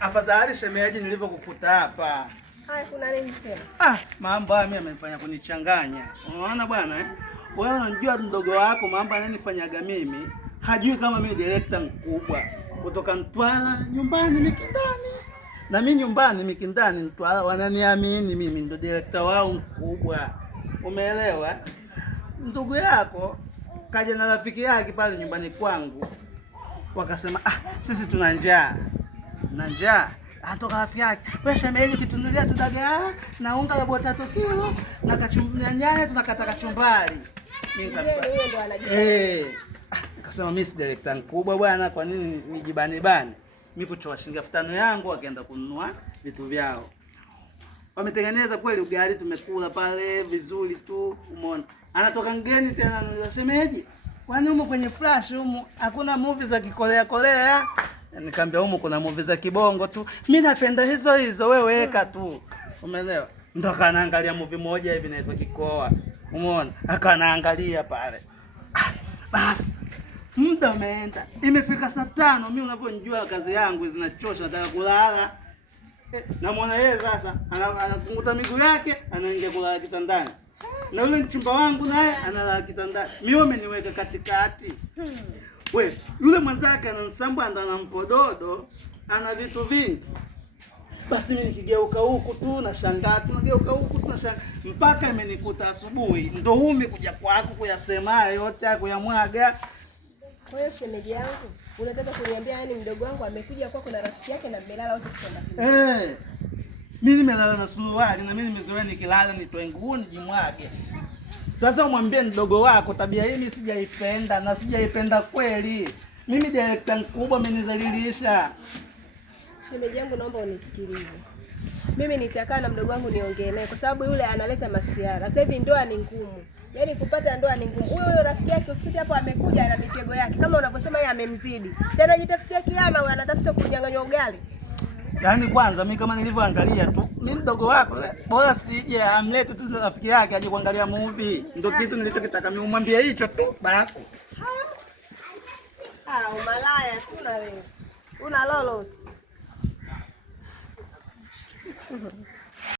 Afadhali shemeji nilivyokukuta hapa. Haya, kuna nini tena? Mambo haya mimi yamenifanya kunichanganya. Unaona bwana Wewe unajua mdogo wako mambo ananifanyaga mimi. Hajui kama mimi director mkubwa kutoka Mtwara nyumbani Mikindani. Na mimi nyumbani Mikindani Mtwara wananiamini mimi ndo director wao mkubwa. Umeelewa? Ndugu yako kaja na rafiki yake pale nyumbani kwangu. Wakasema sisi tuna njaa. Na njaa. Anatoka rafiki yake. Wewe shemeji kitunulia tudagaa na unga robo 3 kilo na nyanya tunakata kachumbari. Mimi nikasema mimi si director mkubwa bwana, kwa nini nijibane bane? Mimi kuchoa shilingi 5,000 yangu akaenda kununua vitu vyao. Wametengeneza kweli ugali tumekula pale vizuri tu, umeona. Anatoka mgeni tena ananiambia shemeji, kwani humo kwenye flash humo hakuna movie za Korea? Nikamwambia humo kuna movie za kibongo tu. Mimi napenda hizo wewe weka tu. Umeelewa? Ndo akaangalia movie moja hivi inaitwa Kikoa. Umeona? Akaangalia pale. Basi muda umeenda. Imefika saa 5, mimi unavyonijua kazi yangu zinachosha, nataka kulala. Namuona yeye sasa anakunguta miguu yake, anaingia kulala kitandani. Na yule mchumba wangu naye analala kitandani. Mimi umeniweka katikati. Wewe, yule mwanzake anansamba na mpododo, ana vitu vingi. Basi mimi nikigeuka huku tu na shangaa, tunageuka huku tu na shangaa mpaka imenikuta asubuhi. Ndio humi kuja kwako kuyasema yote yako ya mwaga. Kwa hiyo shemeji yangu, unataka kuniambia yani mdogo wangu amekuja kwako na rafiki yake na mmelala wote kitanda? Mimi nimelala na suruali na mimi nimezoea nikilala nitoe nguo nijimwage. Sasa umwambie mdogo wako tabia hii mimi sijaipenda na sijaipenda kweli. Mimi director mkubwa amenizalilisha. Shemeji yangu, naomba unisikilize. Mimi nitakaa na mdogo wangu niongee naye kwa sababu yule analeta masiara. Sasa hivi ndoa ni ngumu. Yaani kupata ndoa ni ngumu. Huyo rafiki yake usikute hapo amekuja na mitego yake. Kama unavyosema yeye amemzidi. Sasa anajitafutia kiama au anatafuta kunyang'anywa ugali. Yaani kwanza mimi kama nilivyoangalia tu, mimi mdogo wako bora sije amlete tu rafiki yake aje kuangalia movie. Ndio kitu nilichokitaka mimi umwambie hicho tu basi. Umalaya tu na wewe. Una lolote.